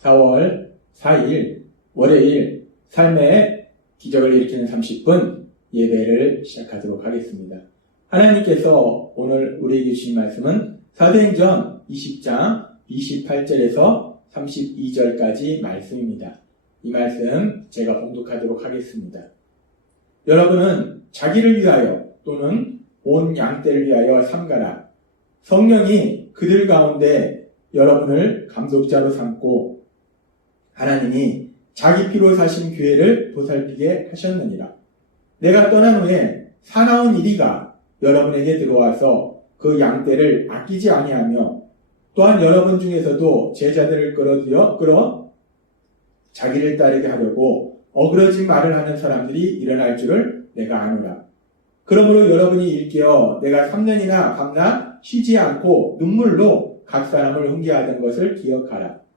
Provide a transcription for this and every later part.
4월 4일 월요일 삶의 기적을 일으키는 30분 예배를 시작하도록 하겠습니다. 하나님께서 오늘 우리에게 주신 말씀은 사도행전 20장 28절에서 32절까지 말씀입니다. 이 말씀 제가 봉독하도록 하겠습니다. 여러분은 자기를 위하여 또는 온 양떼를 위하여 삼가라. 성령이 그들 가운데 여러분을 감독자로 삼고 하나님이 자기 피로 사신 교회를 보살피게 하셨느니라. 내가 떠난 후에 사나운 이리가 여러분에게 들어와서 그 양떼를 아끼지 아니하며 또한 여러분 중에서도 제자들을 끌어들여 끌어 자기를 따르게 하려고 어그러진 말을 하는 사람들이 일어날 줄을 내가 아노라. 그러므로 여러분이 일깨어 내가 3년이나 밤낮 쉬지 않고 눈물로 각 사람을 훈계하던 것을 기억하라.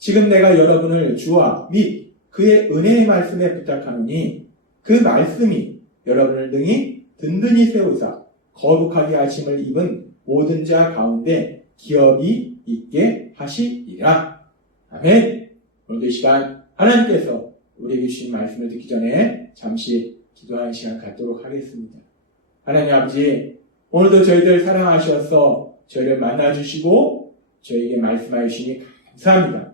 지금 내가 여러분을 주와 및 그의 은혜의 말씀에 부탁하노니 그 말씀이 여러분을 등이 든든히 세우사 거룩하게 하심을 입은 모든 자 가운데 기업이 있게 하시리라. 아멘. 오늘도 이 시간 하나님께서 우리에게 주신 말씀을 듣기 전에 잠시 기도하는 시간 갖도록 하겠습니다. 하나님 아버지, 오늘도 저희들 사랑하셔서 저희를 만나주시고 저희에게 말씀하여 주시니 감사합니다.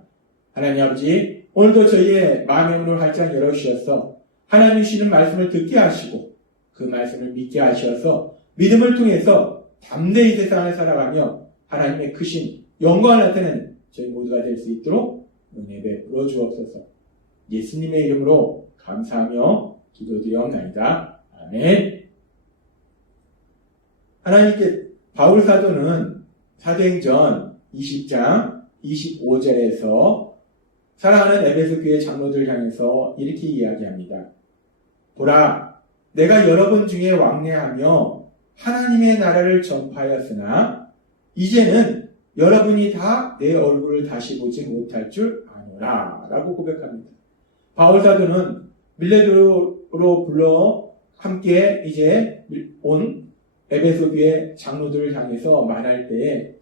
하나님 아버지, 오늘도 저희의 마음의 문을 활짝 열어주셔서 하나님 주시는 말씀을 듣게 하시고 그 말씀을 믿게 하셔서 믿음을 통해서 담대히 세상을 살아가며 하나님의 크신 영광을 나타내는 저희 모두가 될 수 있도록 은혜 베풀어 주옵소서. 예수님의 이름으로 감사하며 기도드리옵나이다. 아멘. 하나님께 바울 사도는 사도행전 20장 25절에서 사랑하는 에베소 교회 장로들 향해서 이렇게 이야기합니다. 보라, 내가 여러분 중에 왕래하며 하나님의 나라를 전파하였으나 이제는 여러분이 다 내 얼굴을 다시 보지 못할 줄 아노라 라고 고백합니다. 바울 사도는 밀레도로 불러 함께 이제 온 에베소 교회 장로들을 향해서 말할 때에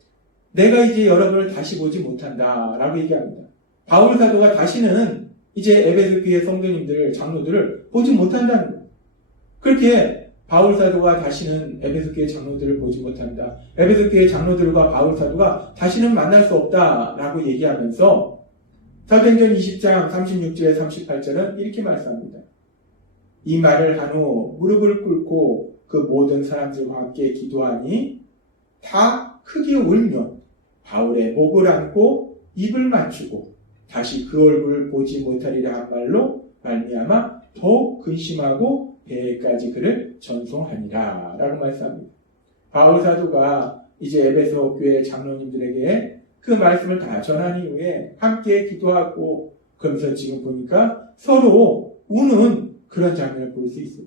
내가 이제 여러분을 다시 보지 못한다 라고 얘기합니다. 바울 사도가 다시는 이제 에베소 교회 성도님들, 장로들을 보지 거예요. 그렇게 바울 사도가 다시는 에베소 교회 장로들을 보지 못한다. 에베소 교회 장로들과 바울 사도가 다시는 만날 수 없다라고 얘기하면서 사도행전 20장 36절에 38절은 이렇게 말씀합니다. 이 말을 한 후 무릎을 꿇고 그 모든 사람들과 함께 기도하니 다 크게 울며 바울의 목을 안고 입을 맞추고 다시 그 얼굴을 보지 못하리라 한 말로 말미암아 더욱 근심하고 배에까지 그를 전송하니라 라고 말씀합니다. 바울 사도가 이제 에베소 교회 장로님들에게 그 말씀을 다 전한 이후에 함께 기도하고 그러면서 지금 보니까 서로 우는 그런 장면을 볼 수 있어요.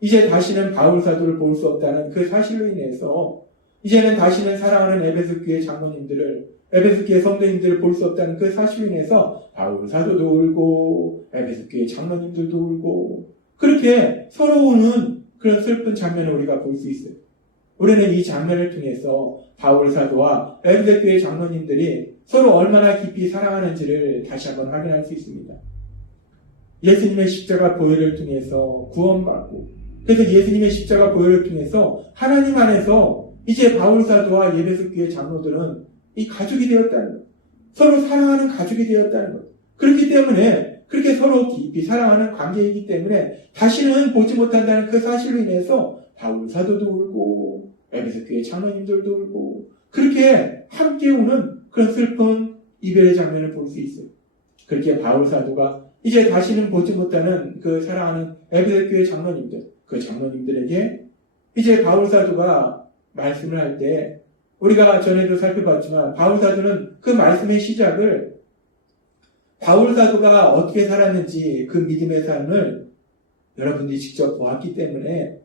이제 다시는 바울 사도를 볼 수 없다는 그 사실로 인해서 이제는 다시는 사랑하는 에베소 교회 장로님들을 에베소 교회 성도님들을 볼 수 없다는 그 인해서 바울 사도도 울고 교회 장로님들도 울고 그렇게 서로 우는 그런 슬픈 장면을 우리가 볼 수 있어요. 우리는 이 장면을 통해서 바울 사도와 교회 장로님들이 서로 얼마나 깊이 사랑하는지를 다시 한번 확인할 수 있습니다. 예수님의 십자가 보혈을 통해서 구원받고 그래서 예수님의 십자가 보혈을 통해서 하나님 안에서 이제 바울 사도와 교회 장로들은 이 가족이 되었다는 것. 서로 사랑하는 가족이 되었다는 것. 그렇기 때문에 그렇게 서로 깊이 사랑하는 관계이기 때문에 다시는 보지 못한다는 그 사실로 인해서 바울 사도도 울고 에베소 교회 장로님들도 울고 그렇게 함께 우는 그런 슬픈 이별의 장면을 볼 수 있어요. 그렇게 바울 사도가 이제 다시는 보지 못하는 그 사랑하는 에베소 교회 장로님들, 그 장로님들에게 이제 바울 사도가 말씀을 할 때 우리가 전에도 살펴봤지만 바울 사도는 그 말씀의 시작을 바울 사도가 어떻게 살았는지 그 믿음의 삶을 여러분들이 직접 보았기 때문에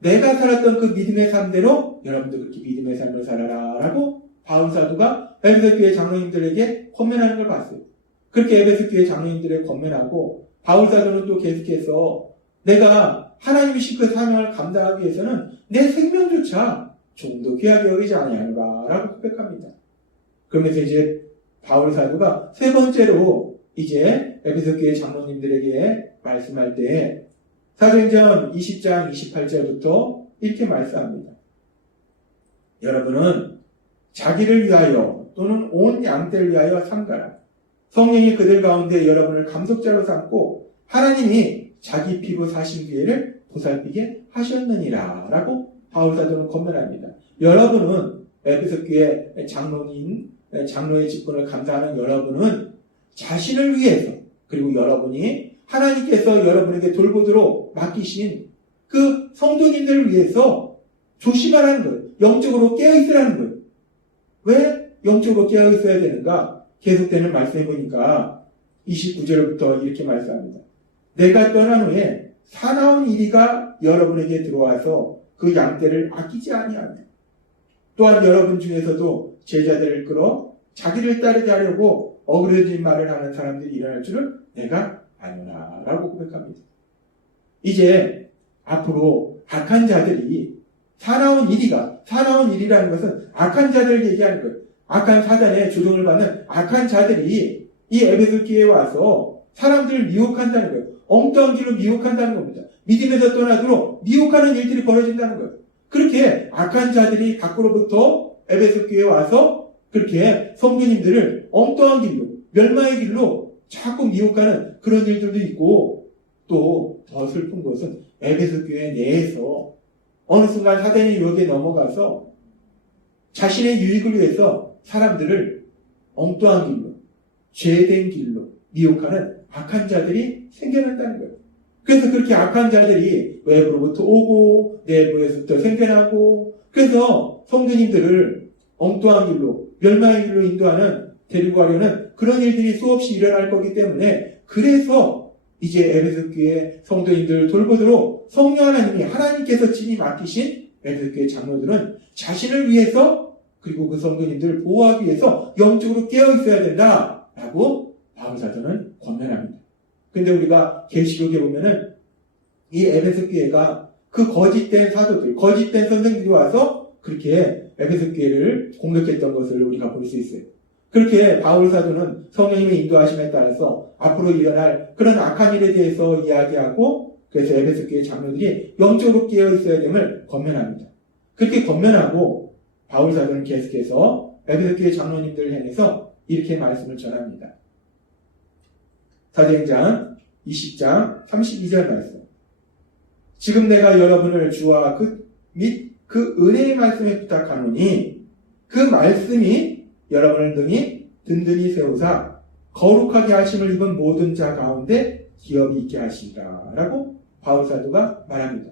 내가 살았던 그 믿음의 삶대로 여러분도 그렇게 믿음의 삶을 살아라 라고 바울 사도가 에베소 교회 장로님들에게 권면하는 걸 봤어요. 그렇게 에베소 교회 장로님들에 권면하고 바울 사도는 또 계속해서 내가 하나님이 시그 사명을 감당하기 위해서는 내 생명조차 조금도 귀하게 여기지 아니하노라 라고 고백합니다. 그러면서 이제 바울 사도가 세 번째로 이제 에베소 교회 장로님들에게 말씀할 때 사도행전 20장 28절부터 이렇게 말씀합니다. 여러분은 자기를 위하여 또는 온 양떼를 위하여 삼가라. 성령이 그들 가운데 여러분을 감독자로 삼고 하나님이 자기 피부 사신 기회를 보살피게 하셨느니라 라고 바울 사도는 건면합니다. 여러분은 에베소 교회 장로인 장로의 직분을 감사하는 여러분은 자신을 위해서 그리고 여러분이 하나님께서 여러분에게 돌보도록 맡기신 그 성도님들을 위해서 조심하라는 거예요. 영적으로 깨어있으라는 거예요. 왜 영적으로 깨어있어야 되는가? 계속되는 말씀해 보니까 29절부터 이렇게 말씀합니다. 내가 떠난 후에 사나운 이리가 여러분에게 들어와서 그 양떼를 아끼지 아니하며 또한 여러분 중에서도 제자들을 끌어 자기를 따르게 하려고 어그러진 말을 하는 사람들이 일어날 줄을 내가 아노라 라고 고백합니다. 이제 앞으로 악한 자들이 사나운 일이가 사나운 일이라는 것은 악한 자들을 얘기하는 거예요. 악한 사단의 주동을 받는 악한 자들이 이 에베소 교회에 와서 사람들을 미혹한다는 거예요. 엉뚱한 길로 미혹한다는 겁니다. 믿음에서 떠나도록 미혹하는 일들이 벌어진다는 거예요. 그렇게 악한 자들이 밖으로부터 에베소 교회에 와서 그렇게 성도님들을 엉뚱한 길로 멸망의 길로 자꾸 미혹하는 그런 일들도 있고 또 더 슬픈 것은 에베소 교회 내에서 어느 순간 사단이 여기에 넘어가서 자신의 유익을 위해서 사람들을 엉뚱한 길로 죄된 길로 미혹하는 악한 자들이 생겨난다는 거예요. 그래서 그렇게 악한 자들이 외부로부터 오고 내부에서부터 생겨나고 그래서 성도님들을 엉뚱한 길로 멸망의 길로 인도하는 데리고 가려는 그런 일들이 수없이 일어날 거기 때문에 그래서 이제 에베소 교회 성도님들을 돌보도록 성령 하나님이 하나님께서 친히 맡기신 에베소 교회 장로들은 자신을 위해서 그리고 그 성도님들을 보호하기 위해서 영적으로 깨어 있어야 된다라고 바울 사도는 권면합니다. 근데 우리가 계시록에 보면은 이 에베소 교회가 그 거짓된 사도들, 거짓된 선생들이 와서 그렇게 에베소 교회를 공격했던 것을 우리가 볼 수 있어요. 그렇게 바울 사도는 성령님의 인도하심에 따라서 앞으로 일어날 그런 악한 일에 대해서 이야기하고 그래서 에베소 교회 장로들이 영적으로 깨어 있어야 됨을 권면합니다. 그렇게 권면하고 바울 사도는 계속해서 에베소 교회 장로님들을 향해서 이렇게 말씀을 전합니다. 사도행전 20장 32절 말씀. 지금 내가 여러분을 주와 그및그 은혜의 말씀에 부탁하노니 그 말씀이 여러분을 등이 든든히 세우사 거룩하게 하심을 입은 모든 자 가운데 기업이 있게 하시라 라고 바울 사도가 말합니다.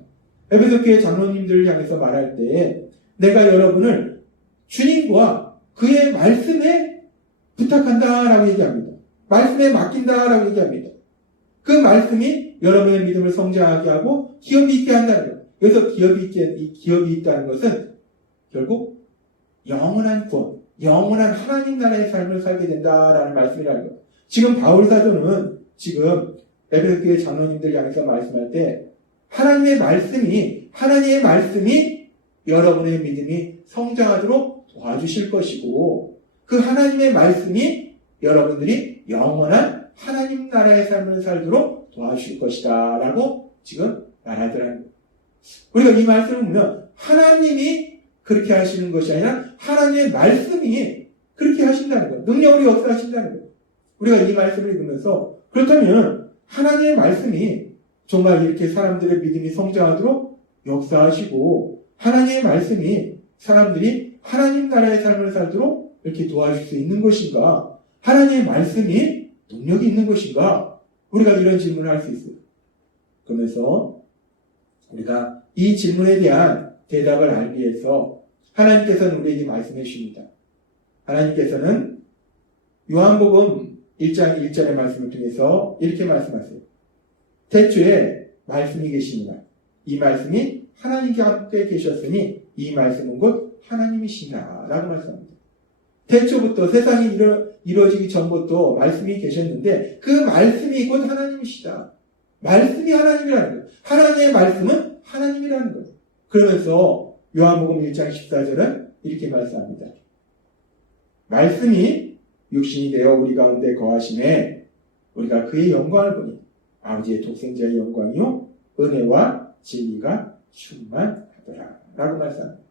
에베소 교회 장로님들을 향해서 말할 때 내가 여러분을 주님과 그의 말씀에 부탁한다라고 얘기합니다. 말씀에 맡긴다라고 얘기합니다. 그 말씀이 여러분의 믿음을 성장하게 하고 기업이 있게 한다는 거예요. 그래서 기업이 있게, 이 기업이 있다는 것은 결국 영원한 구원, 영원한 하나님 나라의 삶을 살게 된다라는 말씀이라는 거예요. 지금 바울 사도는 지금 에베소 교회 장로님들 향해서 말씀할 때 하나님의 말씀이 하나님의 말씀이 여러분의 믿음이 성장하도록 도와주실 것이고 그 하나님의 말씀이 여러분들이 영원한 하나님 나라의 삶을 살도록 도와주실 것이다 라고 지금 말하더라는 거예요. 우리가 이 말씀을 보면 하나님이 그렇게 하시는 것이 아니라 하나님의 말씀이 그렇게 하신다는 거예요. 능력으로 역사하신다는 거예요. 우리가 이 말씀을 읽으면서 그렇다면 하나님의 말씀이 정말 이렇게 사람들의 믿음이 성장하도록 역사하시고 하나님의 말씀이 사람들이 하나님 나라의 삶을 살도록 이렇게 도와줄 수 있는 것인가? 하나님의 말씀이 능력이 있는 것인가? 우리가 이런 질문을 할 수 있어요. 그러면서 우리가 이 질문에 대한 대답을 알기 위해서 하나님께서는 우리에게 말씀해 주십니다. 하나님께서는 요한복음 1장 1절의 말씀을 통해서 이렇게 말씀하세요. 태초에 말씀이 계십니다. 이 말씀이 하나님께 함께 계셨으니 이 말씀은 곧 하나님이시나 라고 말씀합니다. 태초부터 세상이 이루, 이루어지기 전부터 말씀이 계셨는데 그 말씀이 곧 하나님이시다. 말씀이 하나님이라는 거예요. 하나님의 말씀은 하나님이라는 거예요. 그러면서 요한복음 1장 14절은 이렇게 말씀합니다. 말씀이 육신이 되어 우리 가운데 거하심에 우리가 그의 영광을 보니 아버지의 독생자의 영광이요 은혜와 진리가 충만하더라 라고 말씀합니다.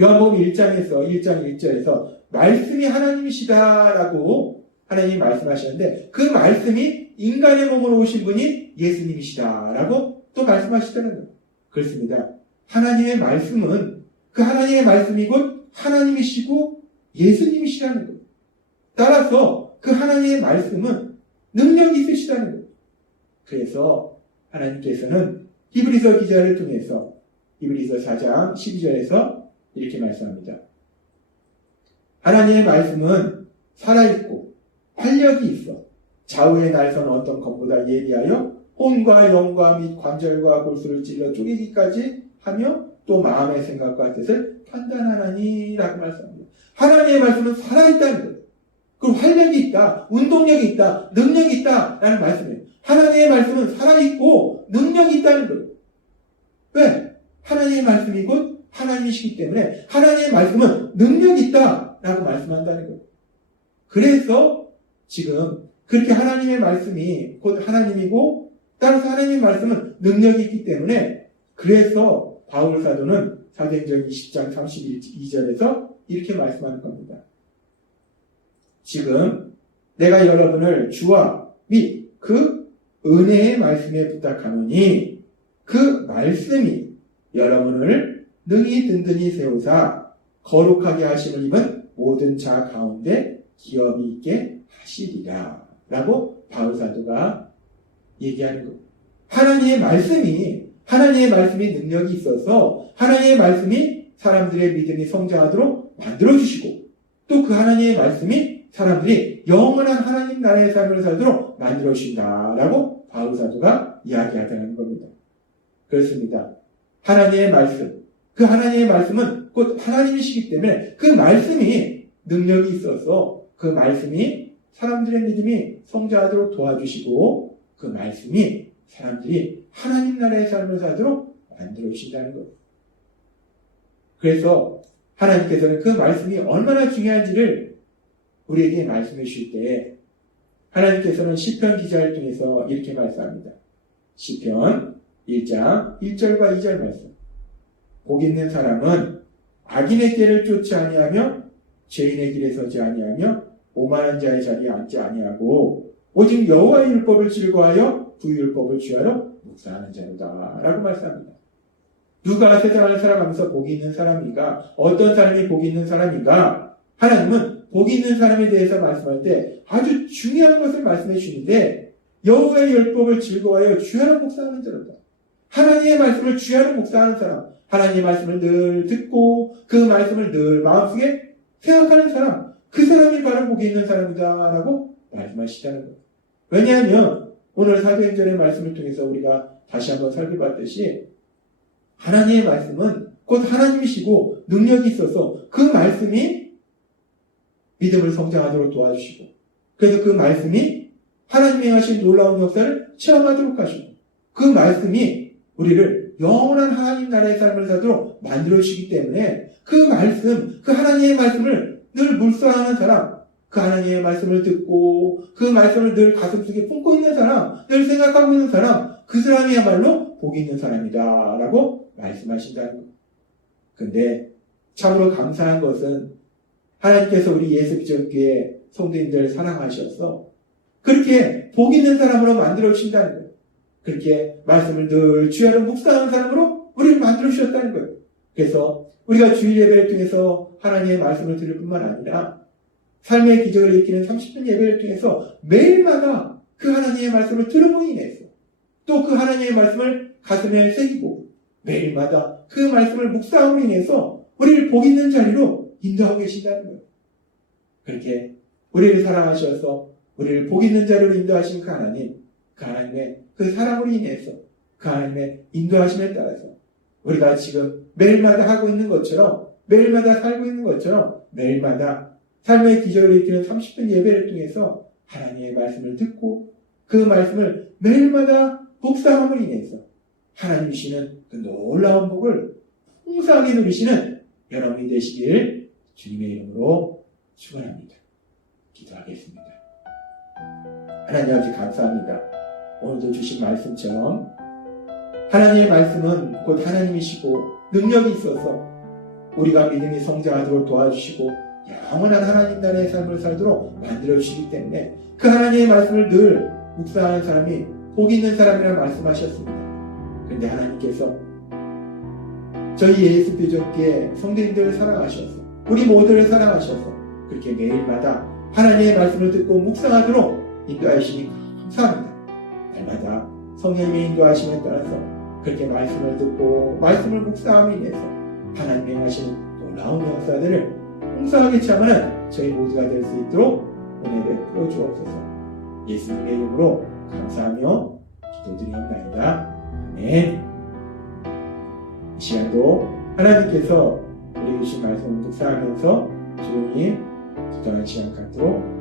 요한복음 1장에서 1장 1절에서 말씀이 하나님이시다라고 하나님이 말씀하시는데 그 말씀이 인간의 몸으로 오신 분이 예수님이시다라고 또 말씀하시다는 거예요. 그렇습니다. 하나님의 말씀은 그 하나님의 말씀이 곧 하나님이시고 예수님이시라는 거예요. 따라서 그 하나님의 말씀은 능력이 있으시다는 거예요. 그래서 하나님께서는 히브리서 기자를 통해서 히브리서 4장 12절에서 이렇게 말씀합니다. 하나님의 말씀은 살아있고 활력이 있어 좌우의 날선 어떤 것보다 예리하여 혼과 영과 및 관절과 골수를 찔러 쪼개기까지 하며 또 마음의 생각과 뜻을 판단하나니라고 말씀합니다. 하나님의 말씀은 살아있다는 거예요. 그리고 활력이 있다, 운동력이 있다, 능력이 있다라는 말씀이에요. 하나님의 말씀은 살아있고 능력이 있다는 거예요. 왜? 하나님의 말씀이 곧 하나님이시기 때문에 하나님의 말씀은 능력이 있다 라고 말씀한다는 거예요. 그래서 지금 그렇게 하나님의 말씀이 곧 하나님이고 따라서 하나님의 말씀은 능력이 있기 때문에 그래서 바울 사도는 사도행전 20장 32절에서 이렇게 말씀하는 겁니다. 지금 내가 여러분을 주와 및 그 은혜의 말씀에 부탁하노니 그 말씀이 여러분을 능히 든든히 세우사 거룩하게 하심을 입은 모든 자 가운데 기업이 있게 하시리라. 라고 바울 사도가 얘기하는 겁니다. 하나님의 말씀이, 하나님의 말씀이 능력이 있어서 하나님의 말씀이 사람들의 믿음이 성장하도록 만들어주시고 또 그 하나님의 말씀이 사람들이 영원한 하나님 나라의 삶을 살도록 만들어주신다 라고 바울 사도가 이야기하다는 겁니다. 그렇습니다. 하나님의 말씀, 그 하나님의 말씀은 곧 하나님이시기 때문에 그 말씀이 능력이 있어서 그 말씀이 사람들의 믿음이 성장하도록 도와주시고 그 말씀이 사람들이 하나님 나라의 삶을 살도록 만들어 주신다는 거예요. 그래서 하나님께서는 그 말씀이 얼마나 중요한지를 우리에게 말씀해 주실 때 하나님께서는 시편 기자를 통해서 이렇게 말씀합니다. 시편 1장 1절과 2절 말씀. 복 있는 사람은 악인의 길을 쫓지 아니하며 죄인의 길에 서지 아니하며 오만한 자의 자리에 앉지 아니하고 오직 여호와의 율법을 즐거하여 그 율법을 취하러 묵상하는 자로다라고 말씀합니다. 누가 세상을 살아가면서 복이 있는 사람인가? 어떤 사람이 복이 있는 사람인가? 하나님은 복이 있는 사람에 대해서 말씀할 때 아주 중요한 것을 말씀해 주는데 여호와의 율법을 즐거워하여 주야로 묵상하는 자로다. 하나님의 말씀을 주야로 묵상하는 사람, 하나님의 말씀을 늘 듣고 그 말씀을 늘 마음속에 생각하는 사람, 그 사람이 복이 있는 사람이다라고 말씀하시다는 거예요. 왜냐하면 오늘 사도행전의 말씀을 통해서 우리가 다시 한번 살펴봤듯이 하나님의 말씀은 곧 하나님이시고 능력이 있어서 그 말씀이 믿음을 성장하도록 도와주시고 그래서 그 말씀이 하나님이 하신 놀라운 역사를 체험하도록 하시고 그 말씀이 우리를 영원한 하나님 나라의 삶을 살도록 만들어 주시기 때문에 그 말씀, 그 하나님의 말씀을 늘 묵상하는 사람, 그 하나님의 말씀을 듣고 그 말씀을 늘 가슴속에 품고 있는 사람, 늘 생각하고 있는 사람, 그 사람이야말로 복이 있는 사람이다라고 말씀하신다는 거예요. 근데 참으로 감사한 것은 하나님께서 우리 예수비전교회 성도님들 사랑하셔서 그렇게 복 있는 사람으로 만들어 주신다는 거예요. 그렇게 말씀을 늘 주야로 묵상하는 사람으로 우리를 만들어 주셨다는 거예요. 그래서 우리가 주일 예배를 통해서 하나님의 말씀을 들을 뿐만 아니라 삶의 기적을 일으키는 30분 예배를 통해서 매일마다 그 하나님의 말씀을 들음으로 인해서 또 그 하나님의 말씀을 가슴에 새기고 매일마다 그 말씀을 묵상함으로 인해서 우리를 복 있는 자리로 인도하고 계신다는 거예요. 그렇게 우리를 사랑하셔서 우리를 복 있는 자리로 인도하신 그 하나님, 그 하나님의 그 사랑으로 인해서 그 하나님의 인도하심에 따라서 우리가 지금 매일마다 하고 있는 것처럼 매일마다 살고 있는 것처럼 매일마다 삶의 기적을 일으키는 30분 예배를 통해서 하나님의 말씀을 듣고 그 말씀을 매일마다 묵상함으로 인해서 하나님 주시는 그 놀라운 복을 풍성하게 누리시는 여러분이 되시길 주님의 이름으로 축원합니다. 기도하겠습니다. 하나님 아버지 감사합니다. 오늘도 주신 말씀처럼 하나님의 말씀은 곧 하나님이시고 능력이 있어서 우리가 믿음이 성장하도록 도와주시고 영원한 하나님 나라의 삶을 살도록 만들어 주시기 때문에 그 하나님의 말씀을 늘 묵상하는 사람이 복 있는 사람이라 말씀하셨습니다. 그런데 하나님께서 저희 예수 교적계 성도님들을 사랑하셔서 우리 모두를 사랑하셔서 그렇게 매일마다 하나님의 말씀을 듣고 묵상하도록 인도하시니 감사합니다. 날마다 성령님의 인도하심에 따라서 그렇게 말씀을 듣고 말씀을 묵상함에 인해서 하나님의 하시는 놀라운 역사들을 풍성하게 체험하는 저희 모두가 될 수 있도록 은혜 베풀어 주옵소서. 예수님의 이름으로 감사하며 기도드리옵나이다. 아멘. 이 시간도 하나님께서 우리 주신 말씀을 묵상하면서 조용히 기도하는 시간 갖도록